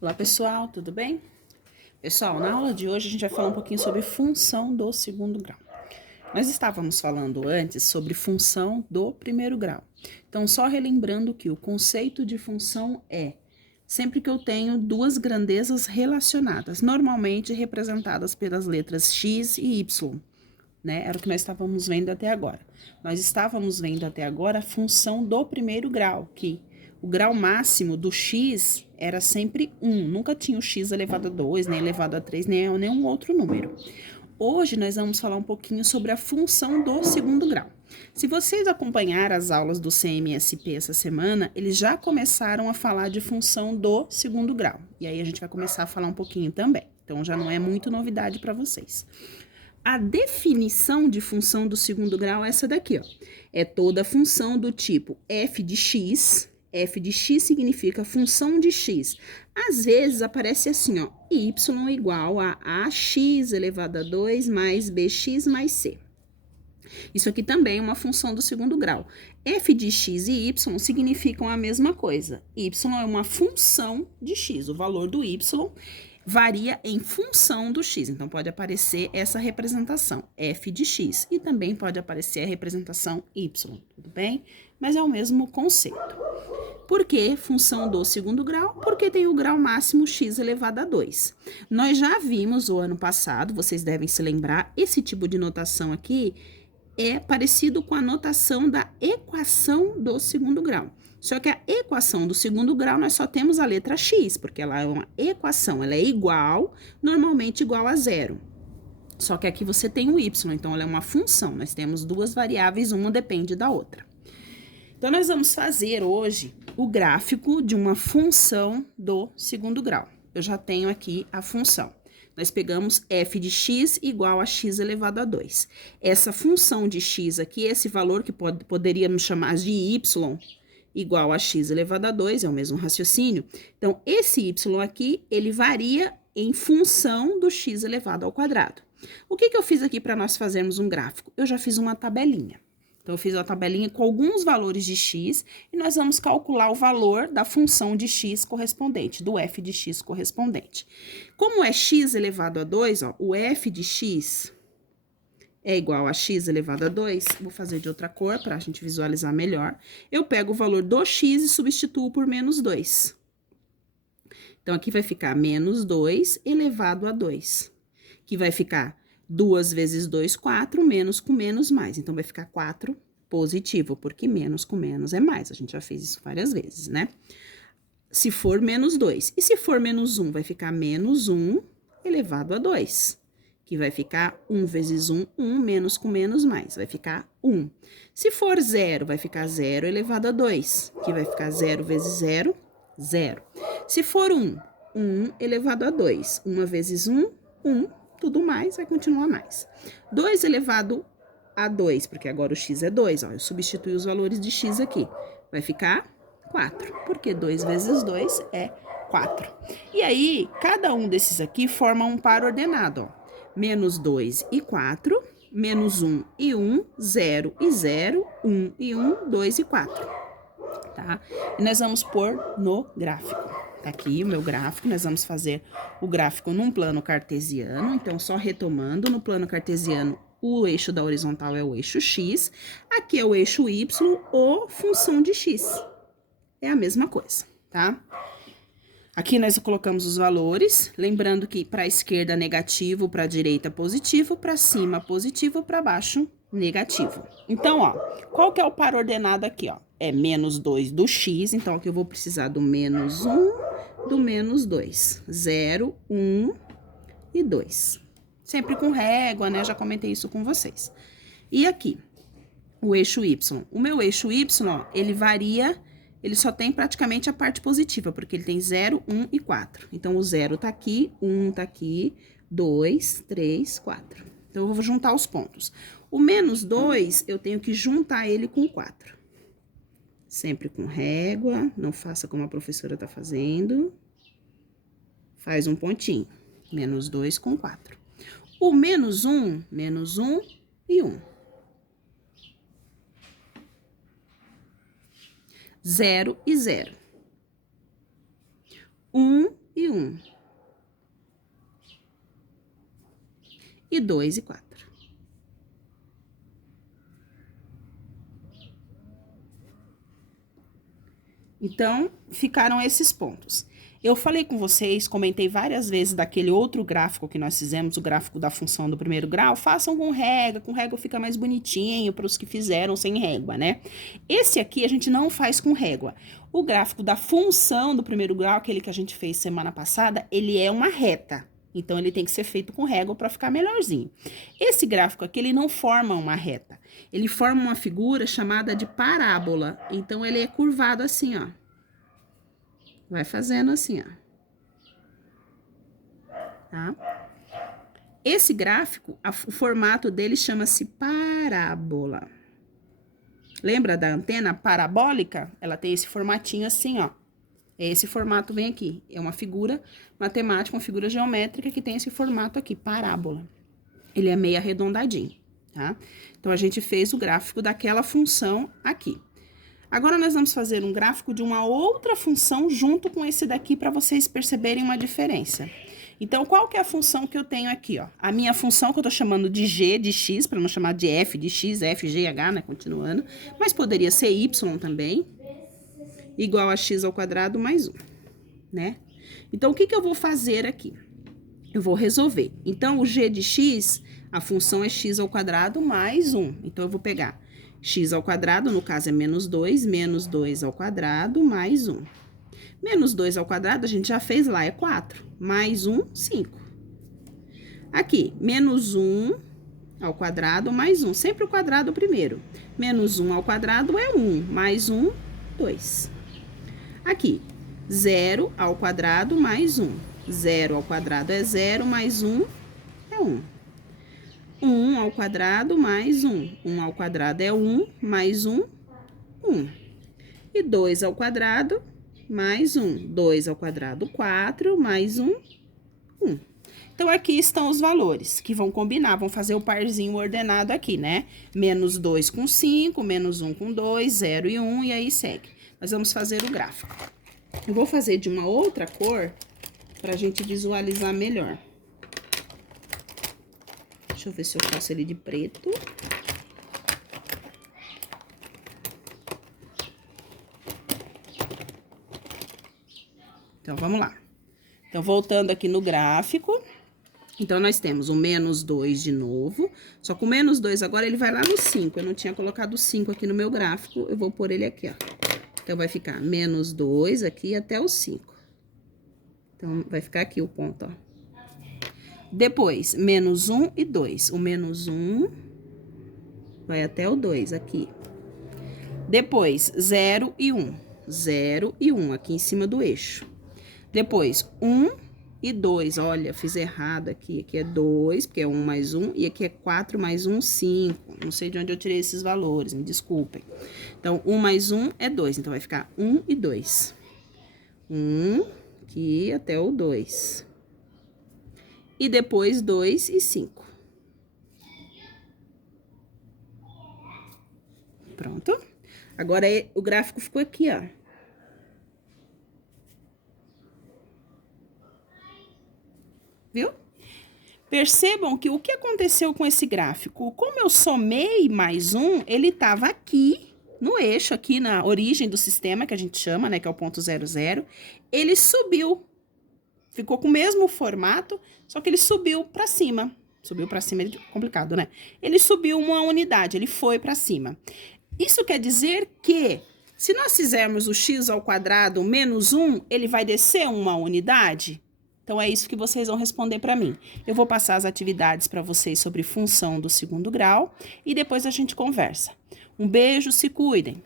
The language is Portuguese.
Olá pessoal, tudo bem? Pessoal, na aula de hoje a gente vai falar um pouquinho sobre função do segundo grau. Nós estávamos falando antes sobre função do primeiro grau. Então, só relembrando que o conceito de função é sempre que eu tenho duas grandezas relacionadas, normalmente representadas pelas letras x e y, né? Era o que nós estávamos vendo até agora. Nós estávamos vendo até agora a função do primeiro grau, que o grau máximo do x era sempre 1, nunca tinha o x elevado a 2, nem elevado a 3, nem nenhum outro número. Hoje nós vamos falar um pouquinho sobre a função do segundo grau. Se vocês acompanharam as aulas do CMSP essa semana, eles já começaram a falar de função do segundo grau. E aí a gente vai começar a falar um pouquinho também. Então já não é muito novidade para vocês. A definição de função do segundo grau é essa daqui, ó. É toda função do tipo f de x. F de x significa função de x. Às vezes aparece assim, ó, y igual a ax elevado a 2 mais bx mais c. Isso aqui também é uma função do segundo grau. F de x e y significam a mesma coisa. Y é uma função de x, o valor do y varia em função do x, então pode aparecer essa representação, f de x, e também pode aparecer a representação y, tudo bem? Mas é o mesmo conceito. Por que função do segundo grau? Porque tem o grau máximo x elevado a 2. Nós já vimos o ano passado, vocês devem se lembrar, esse tipo de notação aqui é parecido com a notação da equação do segundo grau. Só que a equação do segundo grau, nós só temos a letra x, porque ela é uma equação, ela é igual, normalmente igual a zero. Só que aqui você tem o y, então ela é uma função, nós temos duas variáveis, uma depende da outra. Então, nós vamos fazer hoje o gráfico de uma função do segundo grau. Eu já tenho aqui a função. Nós pegamos f de x igual a x elevado a 2. Essa função de x aqui, esse valor que poderíamos chamar de y igual a x elevado a 2, é o mesmo raciocínio. Então, esse y aqui, ele varia em função do x elevado ao quadrado. O que eu fiz aqui para nós fazermos um gráfico? Eu já fiz uma tabelinha. Então, eu fiz uma tabelinha com alguns valores de x e nós vamos calcular o valor da função de x correspondente, do f de x correspondente. Como é x elevado a 2, ó, o f de x é igual a x elevado a 2, vou fazer de outra cor para a gente visualizar melhor. Eu pego o valor do x e substituo por menos 2. Então, aqui vai ficar menos 2 elevado a 2, que vai ficar 2 vezes 2, 4, menos com menos, mais. Então, vai ficar 4 positivo, porque menos com menos é mais. A gente já fez isso várias vezes, né? Se for menos 2. E se for menos 1, vai ficar menos 1 elevado a 2, que vai ficar 1 vezes 1, 1, menos com menos, mais. Vai ficar 1. Se for 0, vai ficar 0 elevado a 2, que vai ficar 0 vezes 0, 0. Se for 1, 1 elevado a 2. 1 vezes 1, 1. Tudo mais, vai continuar mais. 2 elevado a 2, porque agora o x é 2, ó, eu substituí os valores de x aqui. Vai ficar 4, porque 2 vezes 2 é 4. E aí, cada um desses aqui forma um par ordenado, ó. Menos 2 e 4, menos 1 e 1, 0 e 0, 1 e 1, 2 e 4, tá? E nós vamos pôr no gráfico. Tá aqui o meu gráfico, nós vamos fazer o gráfico num plano cartesiano, então só retomando, no plano cartesiano o eixo da horizontal é o eixo x, aqui é o eixo y ou função de x, é a mesma coisa, tá? Aqui nós colocamos os valores, lembrando que para a esquerda negativo, para a direita positivo, para cima positivo, para baixo negativo. Então, ó, qual que é o par ordenado aqui, ó? É menos 2 do x, então aqui eu vou precisar do menos 1, do menos 2. 0, 1 e 2. Sempre com régua, né? Já comentei isso com vocês. E aqui, o eixo y. O meu eixo y, ó, ele varia, ele só tem praticamente a parte positiva, porque ele tem 0, 1 e 4. Então, o 0 tá aqui, 1 tá aqui, 2, 3, 4. Então, eu vou juntar os pontos. O menos 2, eu tenho que juntar ele com 4. Sempre com régua, não faça como a professora tá fazendo. Faz um pontinho. Menos 2 com 4. O menos 1 e 1. 0 e 0. 1 e 1. E 2 e 4. Então, ficaram esses pontos. Eu falei com vocês, comentei várias vezes daquele outro gráfico que nós fizemos, o gráfico da função do primeiro grau. Façam com régua fica mais bonitinho para os que fizeram sem régua, né? Esse aqui a gente não faz com régua. O gráfico da função do primeiro grau, aquele que a gente fez semana passada, ele é uma reta. Então, ele tem que ser feito com régua para ficar melhorzinho. Esse gráfico aqui, ele não forma uma reta. Ele forma uma figura chamada de parábola. Então, ele é curvado assim, ó. Vai fazendo assim, ó. Tá? Esse gráfico, o formato dele chama-se parábola. Lembra da antena parabólica? Ela tem esse formatinho assim, ó. Esse formato vem aqui. É uma figura matemática, uma figura geométrica que tem esse formato aqui, parábola. Ele é meio arredondadinho, tá? Então, a gente fez o gráfico daquela função aqui. Agora, nós vamos fazer um gráfico de uma outra função junto com esse daqui para vocês perceberem uma diferença. Então, qual que é a função que eu tenho aqui, ó? A minha função que eu tô chamando de g de x, para não chamar de f de x, f, g, h, né? Continuando. Mas poderia ser y também. Igual a x ao quadrado mais 1, né? Então, o que que eu vou fazer aqui? Eu vou resolver. Então, o g de x, a função é x ao quadrado mais 1. Então, eu vou pegar x ao quadrado, no caso é menos 2 ao quadrado mais 1. Menos 2 ao quadrado, a gente já fez lá, é 4. Mais 1, 5. Aqui, menos 1 ao quadrado mais 1. Sempre o quadrado primeiro. Menos 1 ao quadrado é 1. Mais 1, 2. Aqui, 0 ao quadrado mais 1. 0 ao quadrado é 0, mais 1 é 1. 1 ao quadrado mais 1. 1 ao quadrado é 1, mais 1, 1. E 2 ao quadrado mais 1. 2 ao quadrado, 4, mais 1, 1. Então, aqui estão os valores que vão combinar, vão fazer o parzinho ordenado aqui, né? Menos 2 com 5, menos 1 com 2, 0 e 1, e aí segue. Nós vamos fazer o gráfico. Eu vou fazer de uma outra cor pra gente visualizar melhor. Deixa eu ver se eu faço ele de preto. Então, vamos lá. Então, voltando aqui no gráfico. Então, nós temos o menos 2 de novo. Só que o menos 2 agora, ele vai lá no 5. Eu não tinha colocado 5 aqui no meu gráfico. Eu vou pôr ele aqui, ó. Então, vai ficar menos 2 aqui até o 5. Então, vai ficar aqui o ponto, ó. Depois, menos 1 e 2. O menos 1 vai até o 2 aqui. Depois, 0 e 1. 0 e 1 aqui em cima do eixo. Depois, 1 e 2. Olha, fiz errado aqui. Aqui é 2, porque é 1 mais 1. E aqui é 4 mais 1, 5. Não sei de onde eu tirei esses valores, me desculpem. Então, 1 mais 1 é 2. Então, vai ficar 1 e 2. 1 aqui até o 2. E depois, 2 e 5. Pronto. Agora, o gráfico ficou aqui, ó. Viu? Percebam que o que aconteceu com esse gráfico? Como eu somei mais 1, ele estava aqui, no eixo, aqui na origem do sistema, que a gente chama, né, que é o ponto 0, 0. Ele subiu. Ficou com o mesmo formato, só que ele subiu para cima. Subiu para cima é complicado, né? Ele subiu uma unidade, ele foi para cima. Isso quer dizer que, se nós fizermos o x ao quadrado menos 1, ele vai descer uma unidade? Então, é isso que vocês vão responder para mim. Eu vou passar as atividades para vocês sobre função do segundo grau e depois a gente conversa. Um beijo, se cuidem!